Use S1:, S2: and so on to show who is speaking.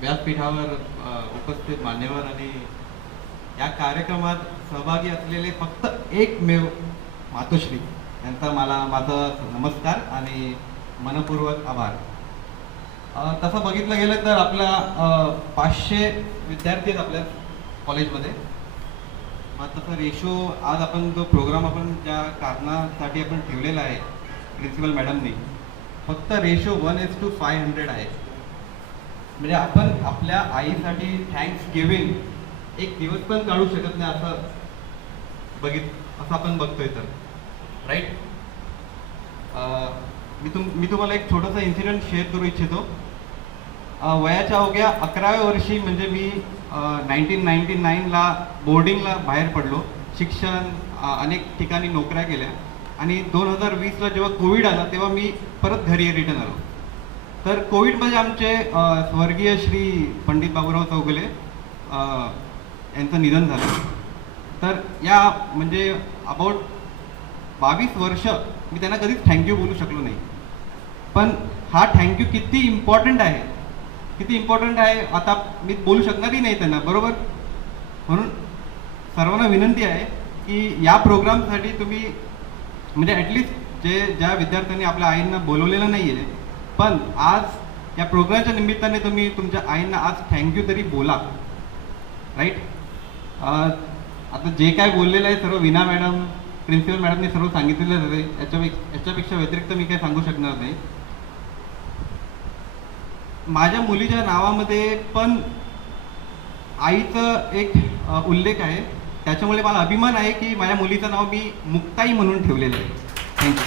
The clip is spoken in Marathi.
S1: व्यासपीठावर उपस्थित मान्यवर आणि या कार्यक्रमात सहभागी असलेले फक्त एकमेव मातोश्री यांचा मला माझा नमस्कार आणि मनपूर्वक आभार. तसं बघितलं गेलं तर आपल्या पाचशे विद्यार्थी आहेत आपल्या कॉलेजमध्ये. मग तसं रेशो आज आपण जो प्रोग्राम आपण ज्या कारणासाठी आपण ठेवलेला आहे प्रिन्सिपल मॅडमनी फक्त ratio one is to five hundred आहे. म्हणजे आपण आपल्या आईसाठी थँक्स गिव्हिंग एक दिवस पण काढू शकत नाही असं बघित असं आपण बघतोय तर. राईट मी तुम मी तुम्हाला एक छोटासा इन्सिडेंट शेअर करू इच्छितो. वयाच्या अवघ्या अकराव्या वर्षी म्हणजे मी नाईन्टीन नाईन्टी नाईनला बोर्डिंगला बाहेर पडलो. शिक्षण अनेक ठिकाणी नोकऱ्या केल्या. आणि दोन हजार वीसला जेव्हा कोविड आला तेव्हा मी परत घरी रिटर्न आलो. तर कोविडमध्ये आमचे स्वर्गीय श्री पंडित बाबूराव चौगुले यांचं निधन झालं. तर या म्हणजे अबाउट बावीस वर्ष मी त्यांना कधीच थँक्यू बोलू शकलो नाही. पण हा थँक्यू किती इम्पॉर्टंट आहे? किती इम्पॉर्टंट आहे? आता मी बोलू शकणारही नाही त्यांना बरोबर? म्हणून सर्वांना विनंती आहे की या प्रोग्रामसाठी तुम्ही म्हणजे ॲटलिस्ट जे ज्या विद्यार्थ्यांनी आपल्या आईंना बोलवलेलं नाही आहे पण आज या प्रोग्रामच्या निमित्ताने तुम्ही तुमच्या आईंना आज थँक्यू तरी बोला. राईट आता जे काय बोललेलं आहे सर्व विना मॅडम प्रिन्सिपल मॅडमने सर्व सांगितलेलं आहे. याच्यापेक्षा याच्यापेक्षा व्यतिरिक्त मी काही सांगू शकणार नाही. माझ्या मुलीच्या नावामध्ये पण आईचं एक उल्लेख आहे. त्याच्यामुळे मला अभिमान आहे की माझ्या मुलीचं नाव मी मुक्ताई म्हणून ठेवलेलं आहे. थँक्यू